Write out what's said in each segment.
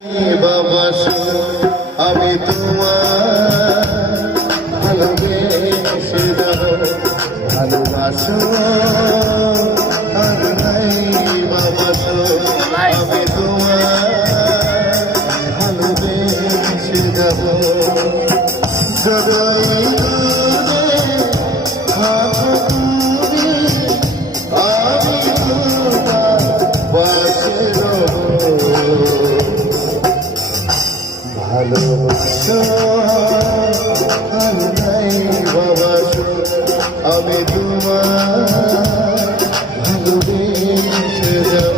বাবা আমি তোমার ভালোবেসে যাব ভালোবাসো আর নাই বাবা আমি তোমার ভালোবেসে যাব সদাই ভালোবাসো আর নাই বাবা আমি তোমার ভালোবেসে যাব।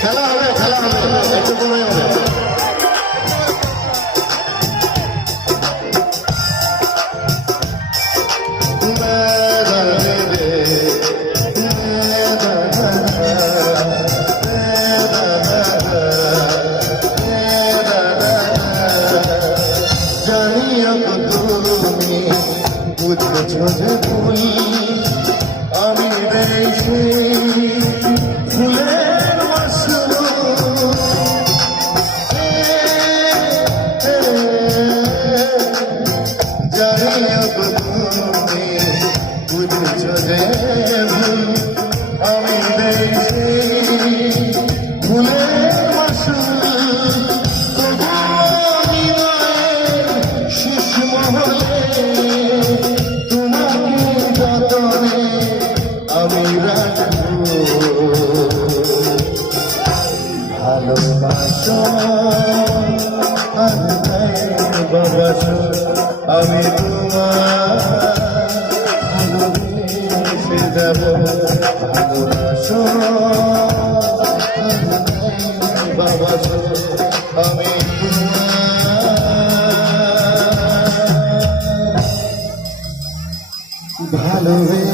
খেলা হবে একটু সময় হবে। তুমি বুঝেছো যে ভুল আমি ফুলের মাসুল জানিও তুমি বুঝেছো যে ভুল আমি ফুলের মাসুল ভালোবাসো আর নাই বাবাসো আমি তোমার ভালোবেসে যাব ভালোবাসো আর নাই বাবাসো আমি তোমার ভালোবেসে